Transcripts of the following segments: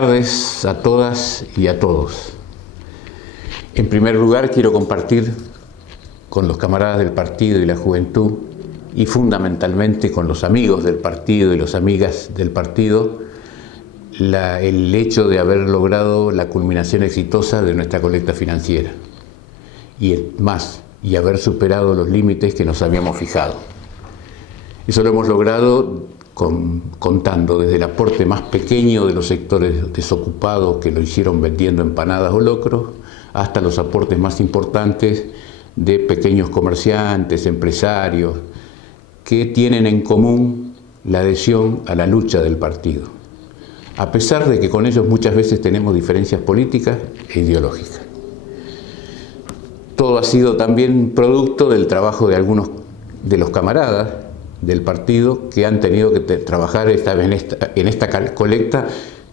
tardes a todas y a todos. En primer lugar, quiero compartir con los camaradas del partido y la juventud, y fundamentalmente con los amigos del partido y las amigas del partido, el hecho de haber logrado la culminación exitosa de nuestra colecta financiera. Y haber superado los límites que nos habíamos fijado. Eso lo hemos logrado contando desde el aporte más pequeño de los sectores desocupados que lo hicieron vendiendo empanadas o locros, hasta los aportes más importantes de pequeños comerciantes, empresarios, que tienen en común la adhesión a la lucha del partido, a pesar de que con ellos muchas veces tenemos diferencias políticas e ideológicas. Todo ha sido también producto del trabajo de algunos de los camaradas del partido que han tenido que trabajar en esta colecta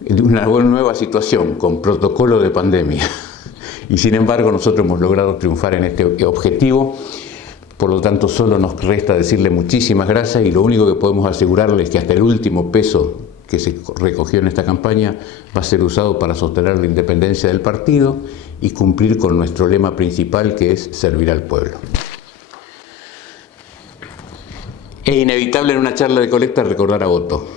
en una nueva situación, con protocolo de pandemia. Y sin embargo nosotros hemos logrado triunfar en este objetivo. Por lo tanto, solo nos resta decirle muchísimas gracias, y lo único que podemos asegurarles es que hasta el último peso que se recogió en esta campaña va a ser usado para sostener la independencia del partido y cumplir con nuestro lema principal, que es servir al pueblo. Es inevitable en una charla de colecta recordar a Otto,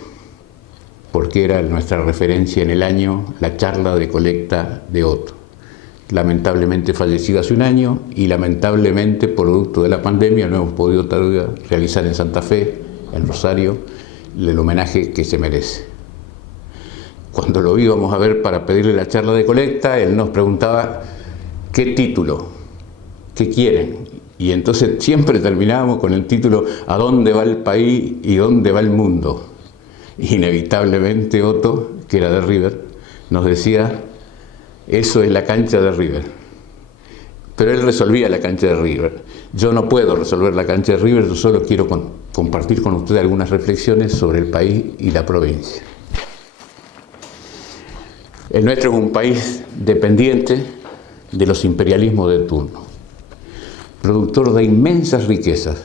porque era nuestra referencia en el año, la charla de colecta de Otto. Lamentablemente fallecido hace un año, y lamentablemente, producto de la pandemia, no hemos podido todavía realizar en Santa Fe, en Rosario, el homenaje que se merece. Cuando lo íbamos a ver para pedirle la charla de colecta, él nos preguntaba ¿qué título? ¿Qué quieren? Y entonces siempre terminábamos con el título ¿a dónde va el país y dónde va el mundo? Inevitablemente Otto, que era de River, nos decía: eso es la cancha de River. Pero él resolvía la cancha de River. Yo no puedo resolver la cancha de River, yo solo quiero compartir con ustedes algunas reflexiones sobre el país y la provincia. El nuestro es un país dependiente de los imperialismos de turno, productor de inmensas riquezas,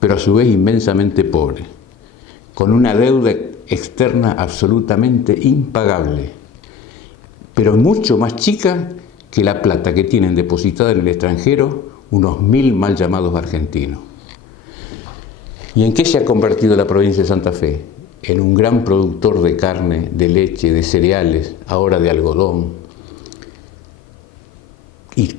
pero a su vez inmensamente pobre, con una deuda externa absolutamente impagable, pero mucho más chica que la plata que tienen depositada en el extranjero unos 1000 mal llamados argentinos. ¿Y en qué se ha convertido la provincia de Santa Fe? En un gran productor de carne, de leche, de cereales, ahora de algodón, y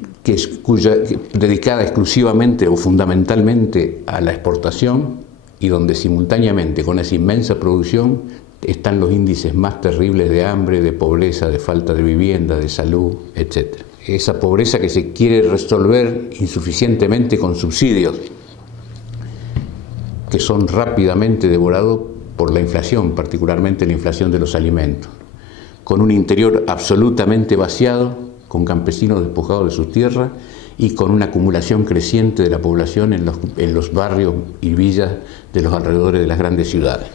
dedicada exclusivamente o fundamentalmente a la exportación, y donde simultáneamente con esa inmensa producción están los índices más terribles de hambre, de pobreza, de falta de vivienda, de salud, etc. Esa pobreza que se quiere resolver insuficientemente con subsidios, que son rápidamente devorados por la inflación, particularmente la inflación de los alimentos, con un interior absolutamente vaciado, con campesinos despojados de sus tierras y con una acumulación creciente de la población en los barrios y villas de los alrededores de las grandes ciudades.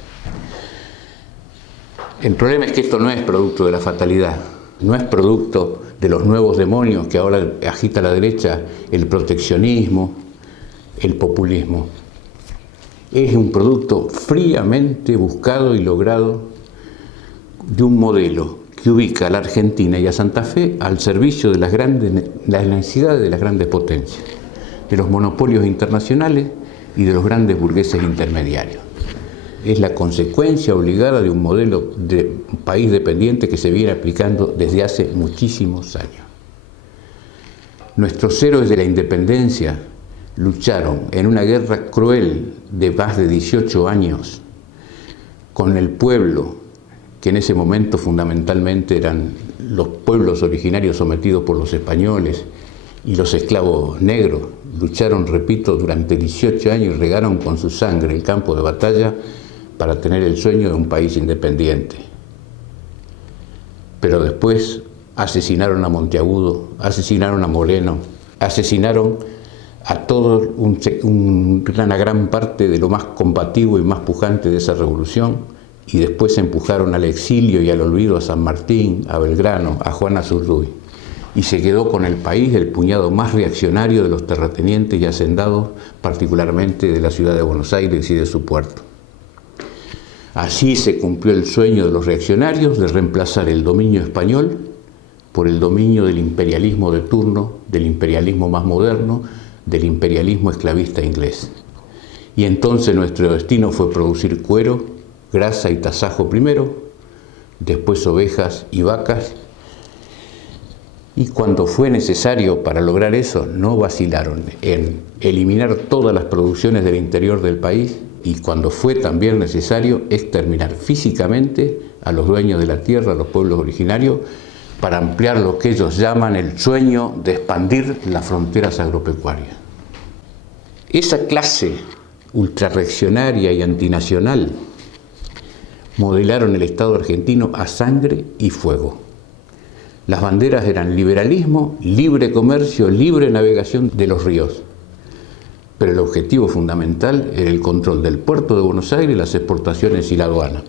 El problema es que esto no es producto de la fatalidad, no es producto de los nuevos demonios que ahora agita la derecha, el proteccionismo, el populismo. Es un producto fríamente buscado y logrado de un modelo que ubica a la Argentina y a Santa Fe al servicio de las necesidades de las grandes potencias, de los monopolios internacionales y de los grandes burgueses intermediarios. Es la consecuencia obligada de un modelo de país dependiente que se viene aplicando desde hace muchísimos años. Nuestros héroes de la independencia lucharon en una guerra cruel de más de 18 años con el pueblo, que en ese momento fundamentalmente eran los pueblos originarios sometidos por los españoles y los esclavos negros. Lucharon, repito, durante 18 años y regaron con su sangre el campo de batalla para tener el sueño de un país independiente. Pero después asesinaron a Monteagudo, asesinaron a Moreno, asesinaron a una gran parte de lo más combativo y más pujante de esa revolución, y después empujaron al exilio y al olvido a San Martín, a Belgrano, a Juan Azurduy, y se quedó con el país el puñado más reaccionario de los terratenientes y hacendados, particularmente de la ciudad de Buenos Aires y de su puerto. Así se cumplió el sueño de los reaccionarios de reemplazar el dominio español por el dominio del imperialismo de turno, del imperialismo más moderno, del imperialismo esclavista inglés. Y entonces nuestro destino fue producir cuero, grasa y tasajo primero, después ovejas y vacas. Y cuando fue necesario para lograr eso, no vacilaron en eliminar todas las producciones del interior del país y cuando fue también necesario exterminar físicamente a los dueños de la tierra, a los pueblos originarios, para ampliar lo que ellos llaman el sueño de expandir las fronteras agropecuarias. Esa clase ultrarreaccionaria y antinacional modelaron el Estado argentino a sangre y fuego. Las banderas eran liberalismo, libre comercio, libre navegación de los ríos. Pero el objetivo fundamental era el control del puerto de Buenos Aires, las exportaciones y la aduana.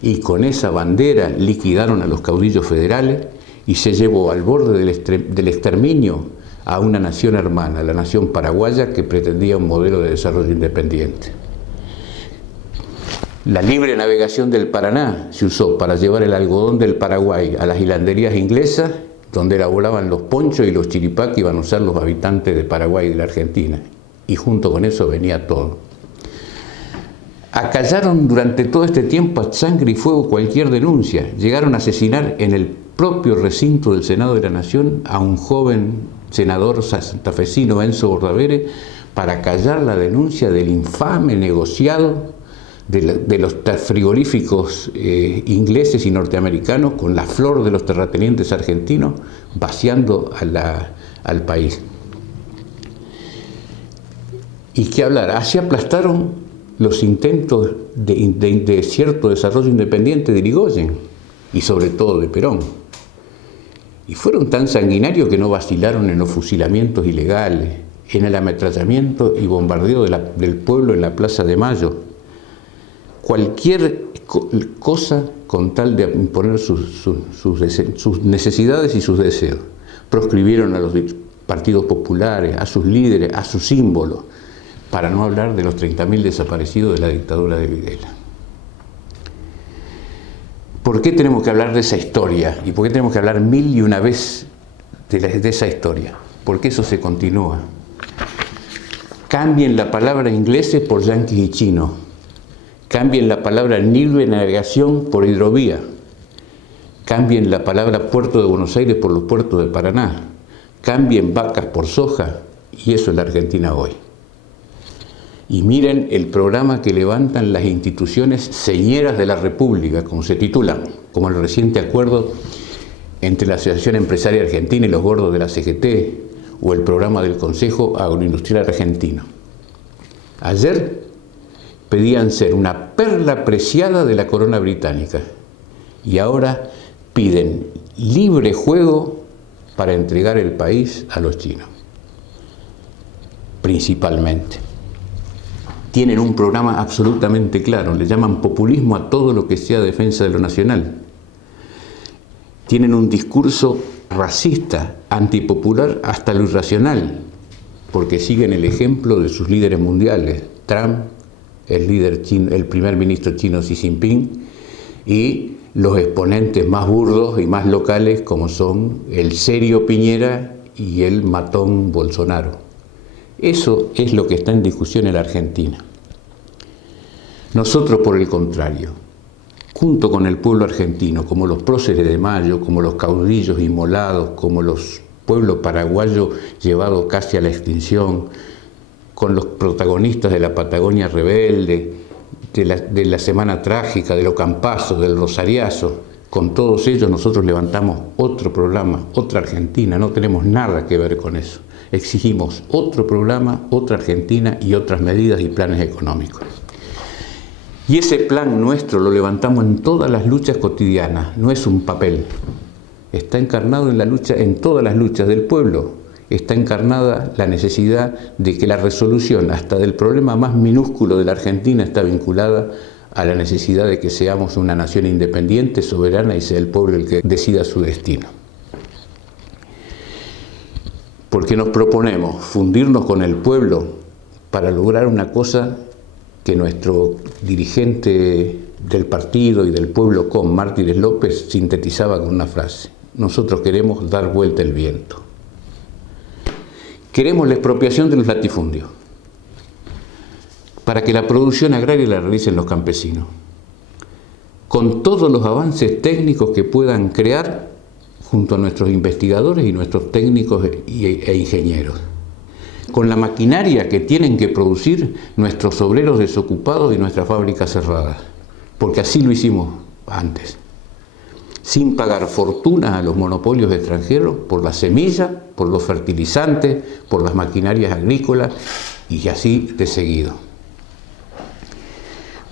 Y con esa bandera liquidaron a los caudillos federales y se llevó al borde del exterminio a una nación hermana, la nación paraguaya, que pretendía un modelo de desarrollo independiente. La libre navegación del Paraná se usó para llevar el algodón del Paraguay a las hilanderías inglesas, donde elaboraban los ponchos y los chiripá que iban a usar los habitantes de Paraguay y de la Argentina. Y junto con eso venía todo. Acallaron durante todo este tiempo a sangre y fuego cualquier denuncia. Llegaron a asesinar en el propio recinto del Senado de la Nación a un joven senador santafesino, Enzo Bordavere, para callar la denuncia del infame negociado de los frigoríficos ingleses y norteamericanos con la flor de los terratenientes argentinos vaciando al país. ¿Y qué hablar? Así aplastaron los intentos de cierto desarrollo independiente de Irigoyen y sobre todo de Perón. Y fueron tan sanguinarios que no vacilaron en los fusilamientos ilegales, en el ametrallamiento y bombardeo del pueblo en la Plaza de Mayo. Cualquier cosa con tal de imponer sus necesidades y sus deseos. Proscribieron a los partidos populares, a sus líderes, a sus símbolos, para no hablar de los 30.000 desaparecidos de la dictadura de Videla. ¿Por qué tenemos que hablar de esa historia? ¿Y por qué tenemos que hablar 1001 vez de esa historia? Porque eso se continúa. Cambien la palabra inglés por yanquis y chinos. Cambien la palabra libre navegación por hidrovía. Cambien la palabra puerto de Buenos Aires por los puertos de Paraná. Cambien vacas por soja. Y eso es la Argentina hoy. Y miren el programa que levantan las instituciones señeras de la República, como se titulan, como el reciente acuerdo entre la Asociación Empresaria Argentina y los gordos de la CGT, o el programa del Consejo Agroindustrial Argentino. Ayer pedían ser una perla preciada de la corona británica y ahora piden libre juego para entregar el país a los chinos, principalmente. Tienen un programa absolutamente claro, le llaman populismo a todo lo que sea defensa de lo nacional. Tienen un discurso racista, antipopular hasta lo irracional, porque siguen el ejemplo de sus líderes mundiales, Trump, el primer ministro chino Xi Jinping, y los exponentes más burdos y más locales como son el serio Piñera y el matón Bolsonaro. Eso es lo que está en discusión en la Argentina. Nosotros, por el contrario, junto con el pueblo argentino, como los próceres de Mayo, como los caudillos inmolados, como los pueblos paraguayos llevados casi a la extinción, con los protagonistas de la Patagonia rebelde, de la Semana Trágica, de los Campazos, del Rosariazo, con todos ellos nosotros levantamos otro programa, otra Argentina, no tenemos nada que ver con eso. Exigimos otro programa, otra Argentina y otras medidas y planes económicos. Y ese plan nuestro lo levantamos en todas las luchas cotidianas, no es un papel. Está encarnado en la lucha, en todas las luchas del pueblo. Está encarnada la necesidad de que la resolución hasta del problema más minúsculo de la Argentina está vinculada a la necesidad de que seamos una nación independiente, soberana y sea el pueblo el que decida su destino. Porque nos proponemos fundirnos con el pueblo para lograr una cosa que nuestro dirigente del partido y del pueblo con Mártires López sintetizaba con una frase: nosotros queremos dar vuelta el viento. Queremos la expropiación de los latifundios para que la producción agraria la realicen los campesinos, con todos los avances técnicos que puedan crear junto a nuestros investigadores y nuestros técnicos e ingenieros, con la maquinaria que tienen que producir nuestros obreros desocupados y nuestras fábricas cerradas, porque así lo hicimos antes, sin pagar fortunas a los monopolios extranjeros por la semilla, por los fertilizantes, por las maquinarias agrícolas y así de seguido.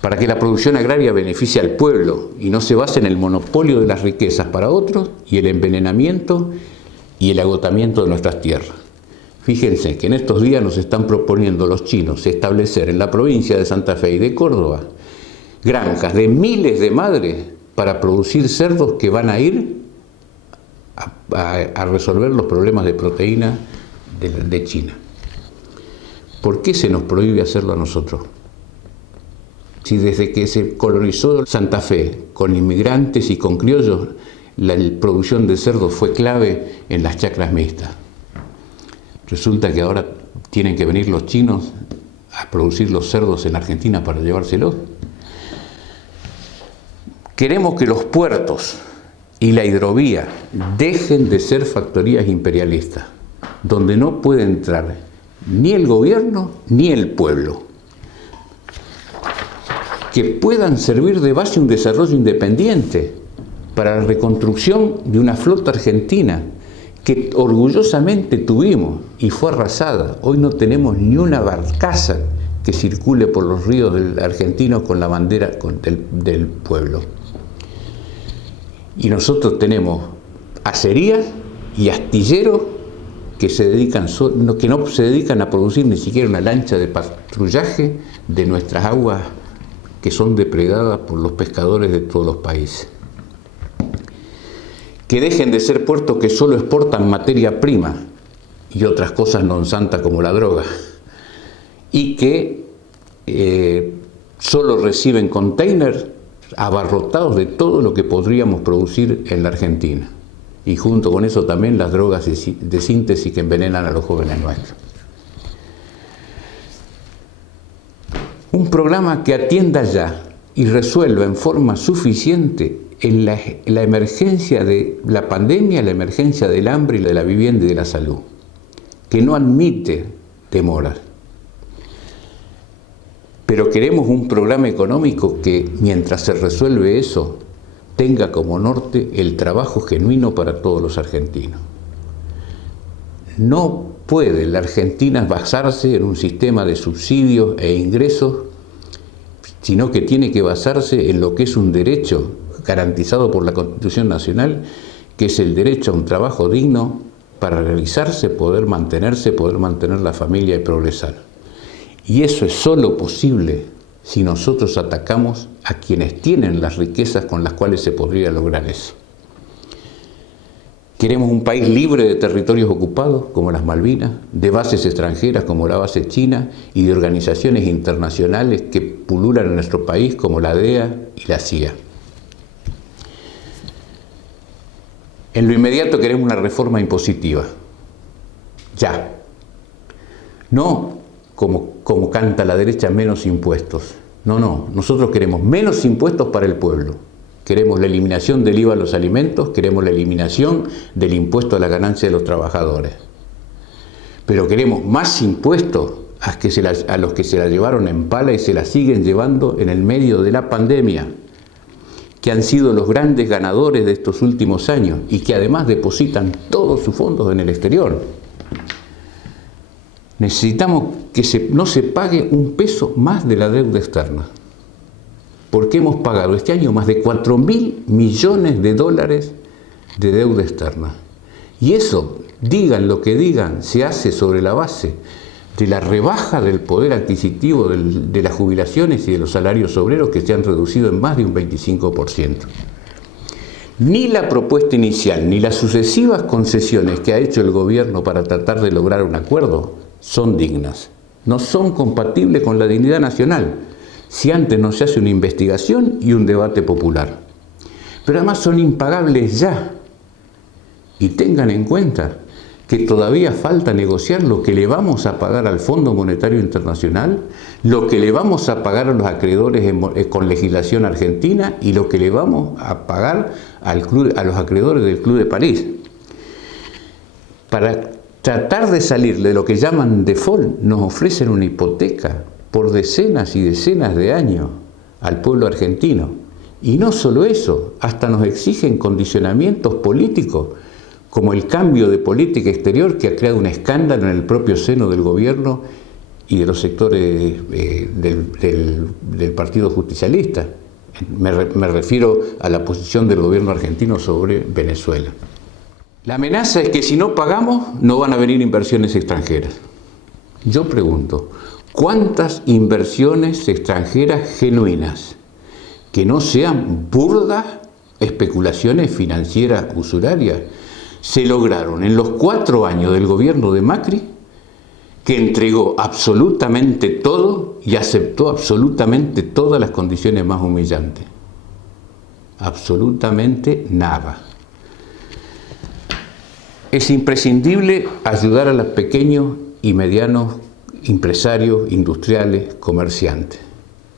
Para que la producción agraria beneficie al pueblo y no se base en el monopolio de las riquezas para otros y el envenenamiento y el agotamiento de nuestras tierras. Fíjense que en estos días nos están proponiendo los chinos establecer en la provincia de Santa Fe y de Córdoba granjas de miles de madres para producir cerdos que van a ir a resolver los problemas de proteína de China. ¿Por qué se nos prohíbe hacerlo a nosotros? Si desde que se colonizó Santa Fe con inmigrantes y con criollos, la producción de cerdos fue clave en las chacras mixtas. Resulta que ahora tienen que venir los chinos a producir los cerdos en Argentina para llevárselos. Queremos que los puertos y la hidrovía dejen de ser factorías imperialistas, donde no puede entrar ni el gobierno ni el pueblo. Que puedan servir de base un desarrollo independiente para la reconstrucción de una flota argentina que orgullosamente tuvimos y fue arrasada. Hoy no tenemos ni una barcaza que circule por los ríos argentinos con la bandera del pueblo. Y nosotros tenemos acerías y astilleros que no se dedican a producir ni siquiera una lancha de patrullaje de nuestras aguas que son depredadas por los pescadores de todos los países. Que dejen de ser puertos que solo exportan materia prima y otras cosas non santas como la droga, y que solo reciben containers abarrotados de todo lo que podríamos producir en la Argentina, y junto con eso también las drogas de síntesis que envenenan a los jóvenes nuestros. Un programa que atienda ya y resuelva en forma suficiente en la emergencia de la pandemia, la emergencia del hambre y de la vivienda y de la salud, que no admite demoras. Pero queremos un programa económico que, mientras se resuelve eso, tenga como norte el trabajo genuino para todos los argentinos. No puede la Argentina basarse en un sistema de subsidios e ingresos, sino que tiene que basarse en lo que es un derecho garantizado por la Constitución Nacional, que es el derecho a un trabajo digno para realizarse, poder mantenerse, poder mantener la familia y progresar. Y eso es solo posible si nosotros atacamos a quienes tienen las riquezas con las cuales se podría lograr eso. Queremos un país libre de territorios ocupados, como las Malvinas, de bases extranjeras, como la base china, y de organizaciones internacionales que pululan en nuestro país, como la DEA y la CIA. En lo inmediato queremos una reforma impositiva. Ya. No como canta la derecha, menos impuestos. No. Nosotros queremos menos impuestos para el pueblo. Queremos la eliminación del IVA a los alimentos, queremos la eliminación del impuesto a la ganancia de los trabajadores. Pero queremos más impuestos a los que se la llevaron en pala y se la siguen llevando en el medio de la pandemia, que han sido los grandes ganadores de estos últimos años y que además depositan todos sus fondos en el exterior. Necesitamos que no se pague un peso más de la deuda externa, porque hemos pagado este año más de 4.000 millones de dólares de deuda externa. Y eso, digan lo que digan, se hace sobre la base de la rebaja del poder adquisitivo de las jubilaciones y de los salarios obreros, que se han reducido en más de un 25%. Ni la propuesta inicial ni las sucesivas concesiones que ha hecho el gobierno para tratar de lograr un acuerdo son dignas. No son compatibles con la dignidad nacional. si antes no se hace una investigación y un debate popular. Pero además son impagables ya. Y tengan en cuenta que todavía falta negociar lo que le vamos a pagar al Fondo Monetario Internacional, lo que le vamos a pagar a los acreedores con legislación argentina y lo que le vamos a pagar a los acreedores del Club de París. Para tratar de salir de lo que llaman default, nos ofrecen una hipoteca por decenas y decenas de años al pueblo argentino. Y no solo eso, hasta nos exigen condicionamientos políticos, como el cambio de política exterior que ha creado un escándalo en el propio seno del gobierno y de los sectores del Partido Justicialista. Me refiero a la posición del gobierno argentino sobre Venezuela. La amenaza es que si no pagamos, no van a venir inversiones extranjeras. Yo pregunto, ¿cuántas inversiones extranjeras genuinas, que no sean burdas especulaciones financieras usurarias, se lograron en los 4 años del gobierno de Macri, que entregó absolutamente todo y aceptó absolutamente todas las condiciones más humillantes? Absolutamente nada. Es imprescindible ayudar a los pequeños y medianos empresarios, industriales, comerciantes,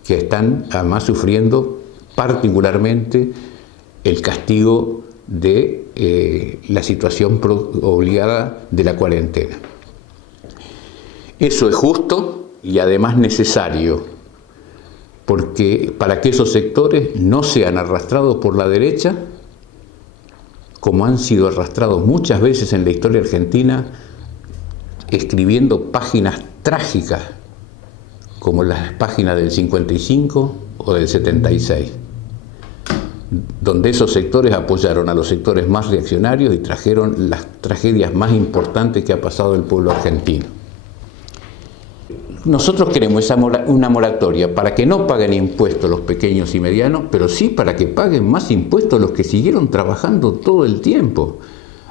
que están además sufriendo particularmente el castigo de la situación obligada de la cuarentena. Eso es justo y además necesario, porque para que esos sectores no sean arrastrados por la derecha, como han sido arrastrados muchas veces en la historia argentina, escribiendo páginas trágicas, como las páginas del 55 o del 76. Donde esos sectores apoyaron a los sectores más reaccionarios y trajeron las tragedias más importantes que ha pasado el pueblo argentino. Nosotros queremos una moratoria para que no paguen impuestos los pequeños y medianos, pero sí para que paguen más impuestos los que siguieron trabajando todo el tiempo.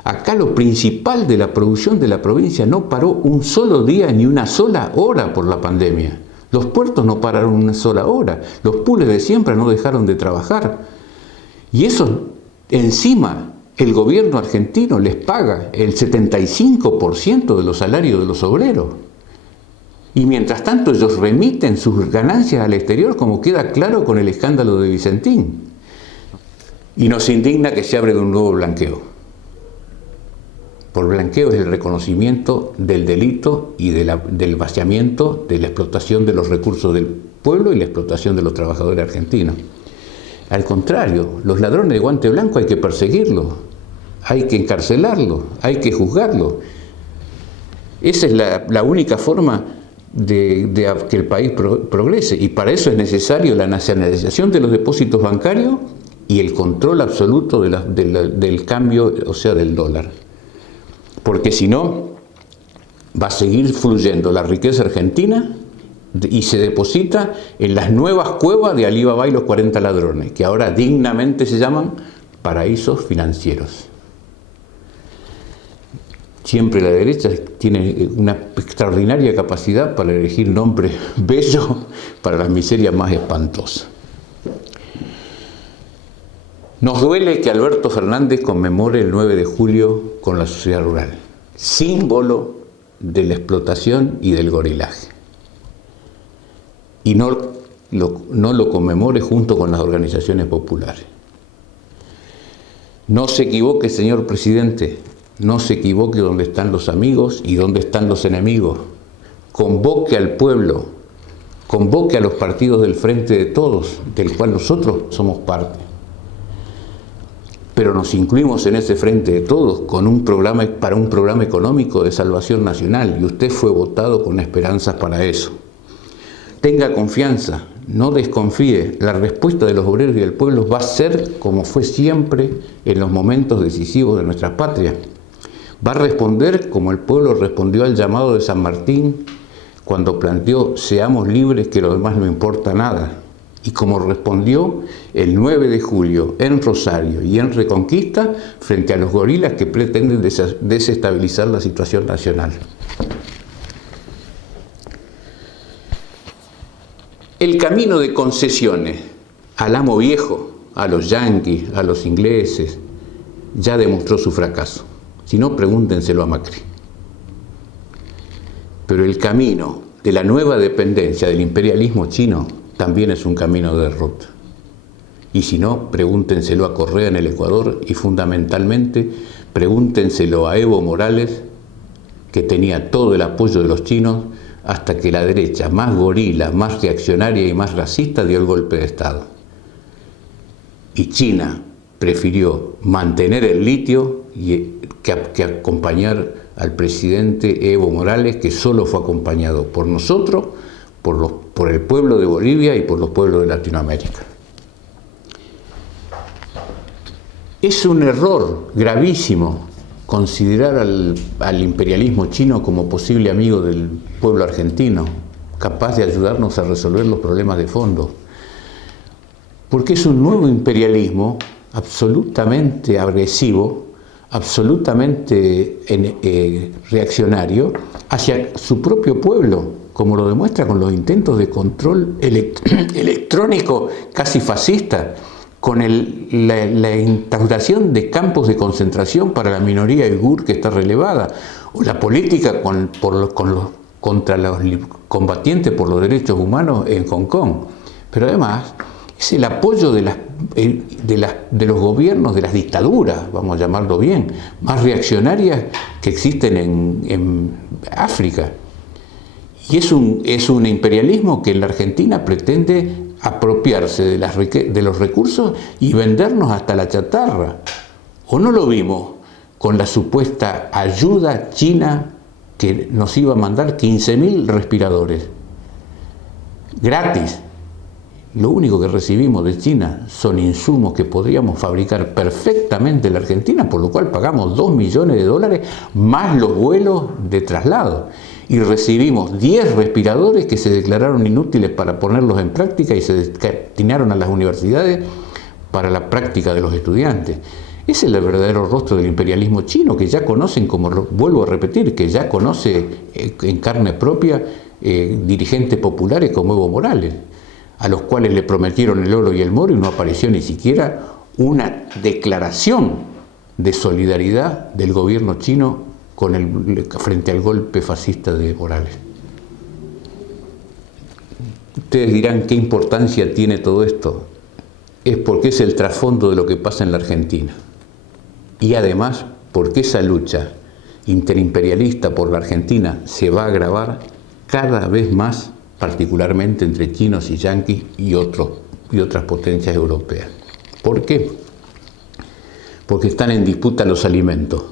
Acá lo principal de la producción de la provincia no paró un solo día ni una sola hora por la pandemia. Los puertos no pararon una sola hora, los pools de siembra no dejaron de trabajar. Y eso, encima, el gobierno argentino les paga el 75% de los salarios de los obreros. Y mientras tanto ellos remiten sus ganancias al exterior, como queda claro con el escándalo de Vicentín. Y nos indigna que se abre de un nuevo blanqueo. Por blanqueo es el reconocimiento del delito y del vaciamiento, de la explotación de los recursos del pueblo y la explotación de los trabajadores argentinos. Al contrario, los ladrones de guante blanco hay que perseguirlos, hay que encarcelarlos, hay que juzgarlos. Esa es la única forma de que el país progrese, y para eso es necesario la nacionalización de los depósitos bancarios y el control absoluto del cambio, o sea, del dólar. Porque si no, va a seguir fluyendo la riqueza argentina y se deposita en las nuevas cuevas de Alibaba y los 40 ladrones, que ahora dignamente se llaman paraísos financieros. Siempre la derecha tiene una extraordinaria capacidad para elegir nombres bellos para las miserias más espantosas. Nos duele que Alberto Fernández conmemore el 9 de julio con la sociedad rural, símbolo de la explotación y del gorilaje. Y no lo conmemore junto con las organizaciones populares. No se equivoque, señor presidente, no se equivoque dónde están los amigos y dónde están los enemigos. Convoque al pueblo, convoque a los partidos del Frente de Todos, del cual nosotros somos parte. Pero nos incluimos en ese Frente de Todos para un programa económico de salvación nacional, y usted fue votado con esperanzas para eso. Tenga confianza, no desconfíe. La respuesta de los obreros y del pueblo va a ser como fue siempre en los momentos decisivos de nuestra patria. Va a responder como el pueblo respondió al llamado de San Martín cuando planteó seamos libres, que lo demás no importa nada. Y como respondió el 9 de julio en Rosario y en Reconquista frente a los gorilas que pretenden desestabilizar la situación nacional. El camino de concesiones al amo viejo, a los yanquis, a los ingleses, ya demostró su fracaso. Si no, pregúntenselo a Macri. Pero el camino de la nueva dependencia del imperialismo chino también es un camino de derrota. Y si no, pregúntenselo a Correa en el Ecuador y fundamentalmente pregúntenselo a Evo Morales, que tenía todo el apoyo de los chinos hasta que la derecha más gorila, más reaccionaria y más racista dio el golpe de Estado. Y China prefirió mantener el litio que acompañar al presidente Evo Morales, que solo fue acompañado por nosotros, por el pueblo de Bolivia y por los pueblos de Latinoamérica. Es un error gravísimo considerar al imperialismo chino como posible amigo del pueblo argentino, capaz de ayudarnos a resolver los problemas de fondo. Porque es un nuevo imperialismo absolutamente agresivo, absolutamente reaccionario hacia su propio pueblo, como lo demuestra con los intentos de control electrónico casi fascista, con la instauración de campos de concentración para la minoría uigur que está relevada, o la política contra los combatientes por los derechos humanos en Hong Kong. Pero además es el apoyo de los gobiernos, de las dictaduras, vamos a llamarlo bien, más reaccionarias que existen en África. Y es un imperialismo que en la Argentina pretende apropiarse de los recursos y vendernos hasta la chatarra. ¿O no lo vimos con la supuesta ayuda china que nos iba a mandar 15.000 respiradores? Gratis. Lo único que recibimos de China son insumos que podríamos fabricar perfectamente en la Argentina, por lo cual pagamos $2 millones más los vuelos de traslado. Y recibimos 10 respiradores que se declararon inútiles para ponerlos en práctica y se destinaron a las universidades para la práctica de los estudiantes. Ese es el verdadero rostro del imperialismo chino, que ya conocen, como vuelvo a repetir, que ya conoce en carne propia dirigentes populares como Evo Morales, a los cuales le prometieron el oro y el moro y no apareció ni siquiera una declaración de solidaridad del gobierno chino frente al golpe fascista de Morales. Ustedes dirán qué importancia tiene todo esto. Es porque es el trasfondo de lo que pasa en la Argentina. Y además porque esa lucha interimperialista por la Argentina se va a agravar cada vez más, particularmente entre chinos y yanquis y otras potencias europeas. ¿Por qué? Porque están en disputa los alimentos,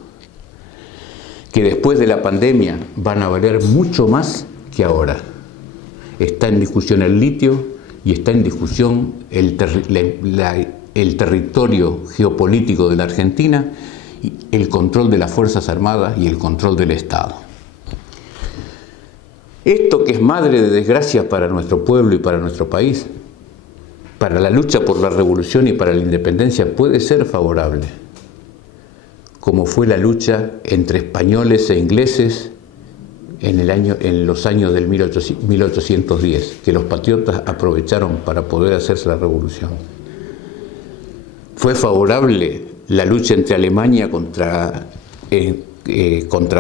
que después de la pandemia van a valer mucho más que ahora. Está en discusión el litio y está en discusión el territorio geopolítico de la Argentina, el control de las Fuerzas Armadas y el control del Estado. Esto, que es madre de desgracias para nuestro pueblo y para nuestro país, para la lucha por la revolución y para la independencia, puede ser favorable, como fue la lucha entre españoles e ingleses en los años del 1810, que los patriotas aprovecharon para poder hacerse la revolución. Fue favorable la lucha entre Alemania contra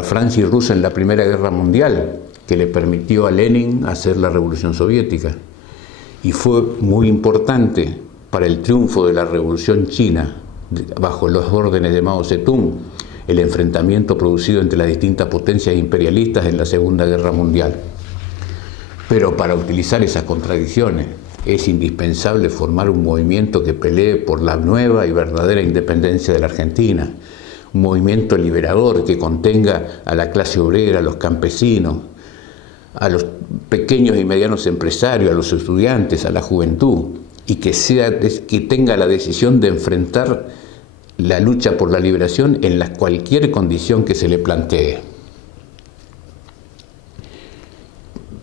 Francia y Rusia en la Primera Guerra Mundial, que le permitió a Lenin hacer la revolución soviética. Y fue muy importante para el triunfo de la revolución china, bajo los órdenes de Mao Zedong, el enfrentamiento producido entre las distintas potencias imperialistas en la Segunda Guerra Mundial. Pero para utilizar esas contradicciones es indispensable formar un movimiento que pelee por la nueva y verdadera independencia de la Argentina, un movimiento liberador que contenga a la clase obrera, a los campesinos, a los pequeños y medianos empresarios, a los estudiantes, a la juventud, y que tenga la decisión de enfrentar la lucha por la liberación en cualquier condición que se le plantee.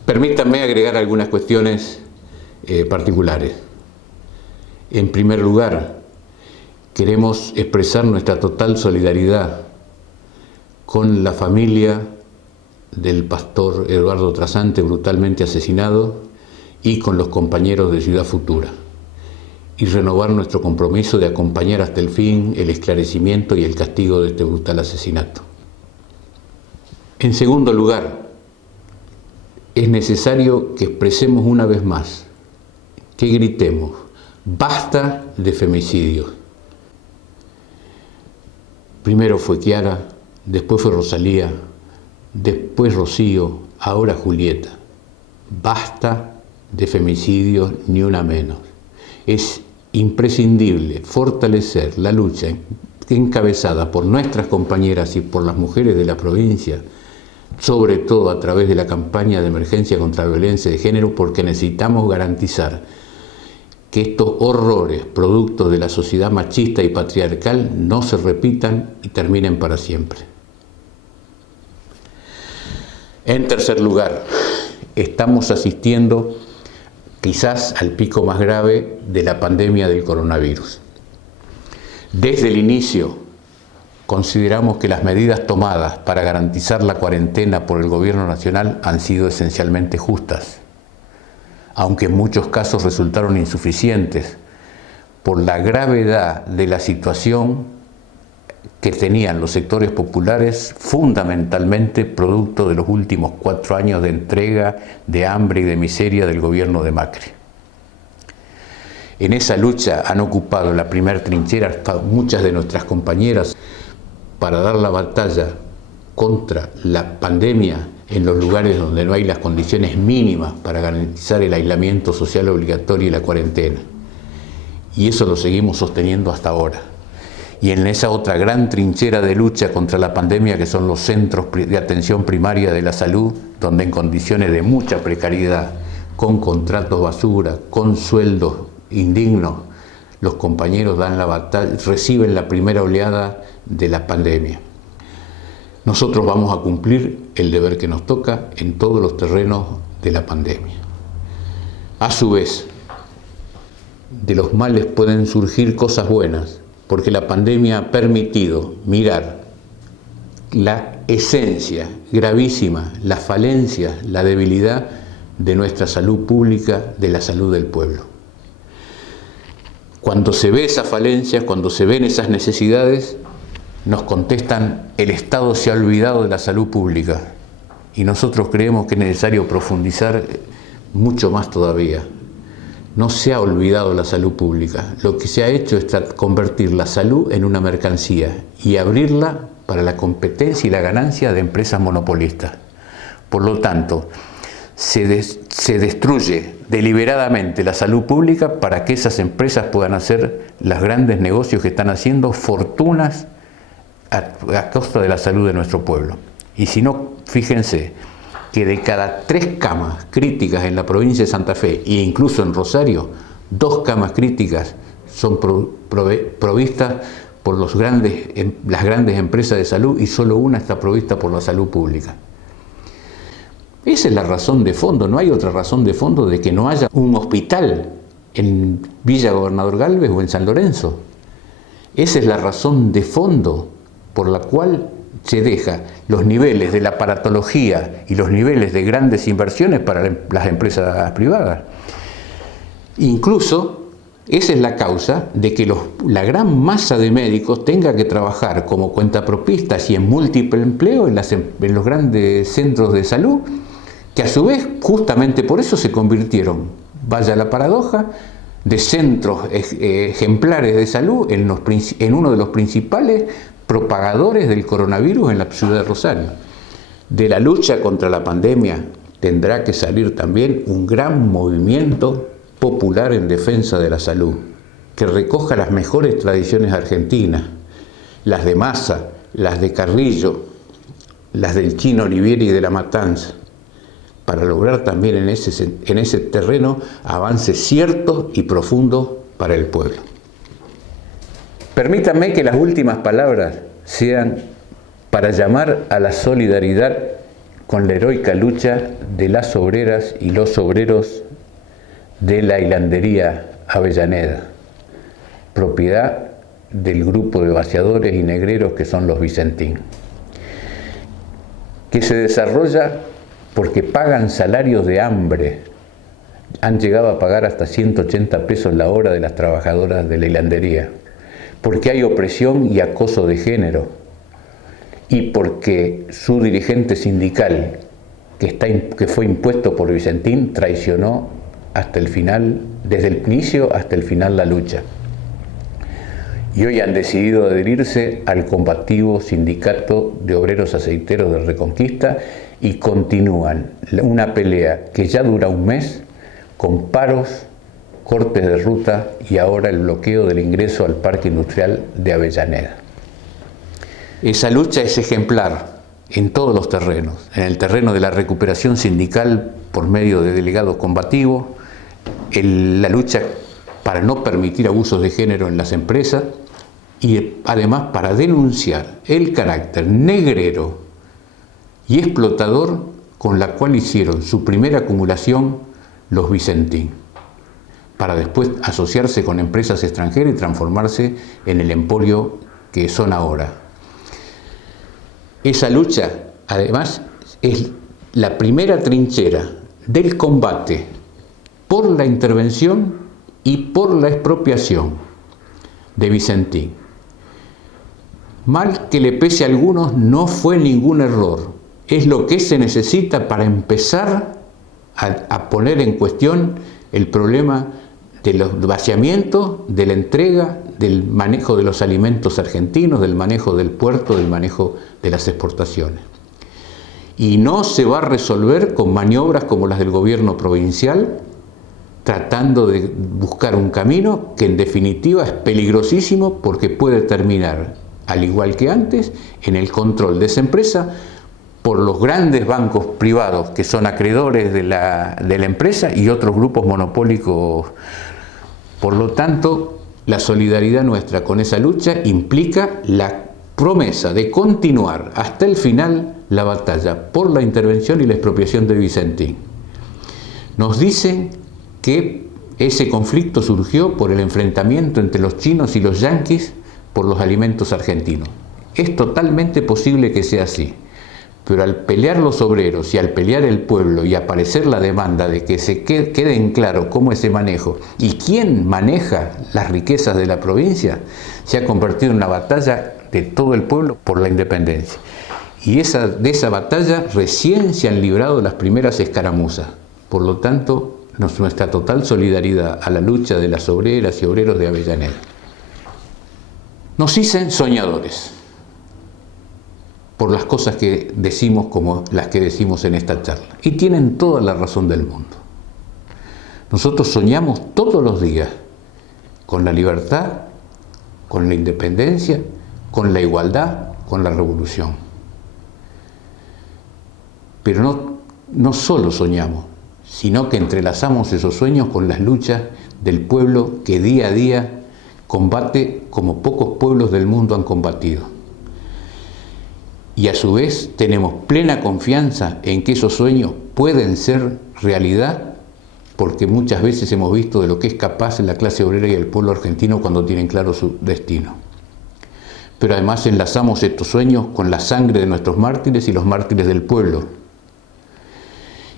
Permítanme agregar algunas cuestiones particulares. En primer lugar, queremos expresar nuestra total solidaridad con la familia del pastor Eduardo Trasante, brutalmente asesinado, y con los compañeros de Ciudad Futura, y renovar nuestro compromiso de acompañar hasta el fin el esclarecimiento y el castigo de este brutal asesinato. En segundo lugar, es necesario que expresemos una vez más, que gritemos, basta de femicidios. Primero fue Chiara, después fue Rosalía, después Rocío, ahora Julieta. Basta de femicidios, ni una menos. Es imprescindible fortalecer la lucha encabezada por nuestras compañeras y por las mujeres de la provincia, sobre todo a través de la campaña de emergencia contra la violencia de género, porque necesitamos garantizar que estos horrores, productos de la sociedad machista y patriarcal, no se repitan y terminen para siempre. En tercer lugar, estamos asistiendo quizás al pico más grave de la pandemia del coronavirus. Desde el inicio, consideramos que las medidas tomadas para garantizar la cuarentena por el Gobierno Nacional han sido esencialmente justas, aunque en muchos casos resultaron insuficientes por la gravedad de la situación que tenían los sectores populares, fundamentalmente producto de los últimos 4 años de entrega, de hambre y de miseria del gobierno de Macri. En esa lucha han ocupado la primera trinchera muchas de nuestras compañeras para dar la batalla contra la pandemia en los lugares donde no hay las condiciones mínimas para garantizar el aislamiento social obligatorio y la cuarentena. Y eso lo seguimos sosteniendo hasta ahora. Y en esa otra gran trinchera de lucha contra la pandemia, que son los centros de atención primaria de la salud, donde en condiciones de mucha precariedad, con contratos basura, con sueldos indignos, los compañeros dan la batalla, reciben la primera oleada de la pandemia. Nosotros vamos a cumplir el deber que nos toca en todos los terrenos de la pandemia. A su vez, de los males pueden surgir cosas buenas, porque la pandemia ha permitido mirar la esencia gravísima, las falencias, la debilidad de nuestra salud pública, de la salud del pueblo. Cuando se ve esas falencias, cuando se ven esas necesidades, nos contestan: el Estado se ha olvidado de la salud pública. Y nosotros creemos que es necesario profundizar mucho más todavía. No se ha olvidado la salud pública. Lo que se ha hecho es convertir la salud en una mercancía y abrirla para la competencia y la ganancia de empresas monopolistas. Por lo tanto, se destruye deliberadamente la salud pública para que esas empresas puedan hacer los grandes negocios que están haciendo, fortunas a costa de la salud de nuestro pueblo. Y si no, fíjense que de cada 3 camas críticas en la provincia de Santa Fe e incluso en Rosario, 2 camas críticas son provistas por las grandes empresas de salud y solo una está provista por la salud pública. Esa es la razón de fondo, no hay otra razón de fondo de que no haya un hospital en Villa Gobernador Galvez o en San Lorenzo. Esa es la razón de fondo por la cual se deja los niveles de la aparatología y los niveles de grandes inversiones para las empresas privadas. Incluso esa es la causa de que la gran masa de médicos tenga que trabajar como cuentapropistas y en múltiple empleo en los grandes centros de salud, que a su vez justamente por eso se convirtieron, vaya la paradoja, de centros ejemplares de salud en uno de los principales propagadores del coronavirus en la ciudad de Rosario. De la lucha contra la pandemia tendrá que salir también un gran movimiento popular en defensa de la salud, que recoja las mejores tradiciones argentinas, las de Massa, las de Carrillo, las del Chino Olivieri y de La Matanza, para lograr también en ese terreno avances ciertos y profundos para el pueblo. Permítanme que las últimas palabras sean para llamar a la solidaridad con la heroica lucha de las obreras y los obreros de la hilandería Avellaneda, propiedad del grupo de vaciadores y negreros que son los Vicentín, que se desarrolla porque pagan salarios de hambre han llegado a pagar hasta 180 pesos la hora de las trabajadoras de la hilandería, porque hay opresión y acoso de género, y porque su dirigente sindical, que fue impuesto por Vicentín, traicionó hasta el final, desde el inicio hasta el final, la lucha. Y hoy han decidido adherirse al combativo Sindicato de Obreros Aceiteros de Reconquista y continúan una pelea que ya dura un mes, con paros, cortes de ruta y ahora el bloqueo del ingreso al Parque Industrial de Avellaneda. Esa lucha es ejemplar en todos los terrenos, en el terreno de la recuperación sindical por medio de delegados combativos, la lucha para no permitir abusos de género en las empresas y además para denunciar el carácter negrero y explotador con la cual hicieron su primera acumulación los Vicentín, para después asociarse con empresas extranjeras y transformarse en el emporio que son ahora. Esa lucha, además, es la primera trinchera del combate por la intervención y por la expropiación de Vicentín. Mal que le pese a algunos, no fue ningún error. Es lo que se necesita para empezar a poner en cuestión el problema de los vaciamientos, de la entrega, del manejo de los alimentos argentinos, del manejo del puerto, del manejo de las exportaciones. Y no se va a resolver con maniobras como las del gobierno provincial, tratando de buscar un camino que en definitiva es peligrosísimo porque puede terminar, al igual que antes, en el control de esa empresa por los grandes bancos privados que son acreedores de la empresa y otros grupos monopólicos. Por lo tanto, la solidaridad nuestra con esa lucha implica la promesa de continuar hasta el final la batalla por la intervención y la expropiación de Vicentín. Nos dicen que ese conflicto surgió por el enfrentamiento entre los chinos y los yanquis por los alimentos argentinos. Es totalmente posible que sea así, pero al pelear los obreros y al pelear el pueblo y aparecer la demanda de que se quede en claro cómo es ese manejo y quién maneja las riquezas de la provincia, se ha convertido en una batalla de todo el pueblo por la independencia. Y de esa batalla recién se han librado las primeras escaramuzas. Por lo tanto, nuestra total solidaridad a la lucha de las obreras y obreros de Avellaneda. Nos dicen soñadores por las cosas que decimos como las que decimos en esta charla. Y tienen toda la razón del mundo. Nosotros soñamos todos los días con la libertad, con la independencia, con la igualdad, con la revolución. Pero no solo soñamos, sino que entrelazamos esos sueños con las luchas del pueblo que día a día combate como pocos pueblos del mundo han combatido. Y a su vez tenemos plena confianza en que esos sueños pueden ser realidad, porque muchas veces hemos visto de lo que es capaz la clase obrera y el pueblo argentino cuando tienen claro su destino. Pero además enlazamos estos sueños con la sangre de nuestros mártires y los mártires del pueblo.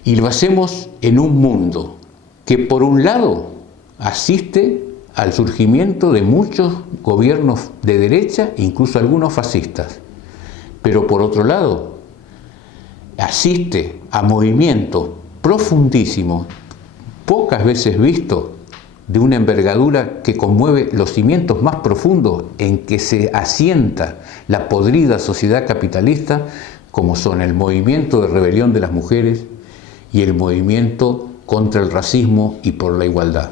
Y lo hacemos en un mundo que por un lado asiste al surgimiento de muchos gobiernos de derecha, incluso algunos fascistas, pero por otro lado asiste a movimientos profundísimos, pocas veces vistos, de una envergadura que conmueve los cimientos más profundos en que se asienta la podrida sociedad capitalista, como son el movimiento de rebelión de las mujeres y el movimiento contra el racismo y por la igualdad.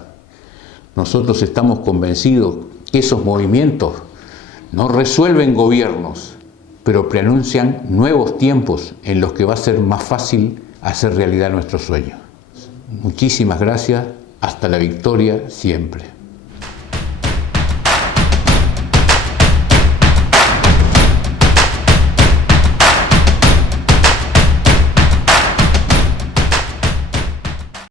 Nosotros estamos convencidos que esos movimientos no resuelven gobiernos, pero preanuncian nuevos tiempos en los que va a ser más fácil hacer realidad nuestros sueños. Muchísimas gracias, hasta la victoria siempre.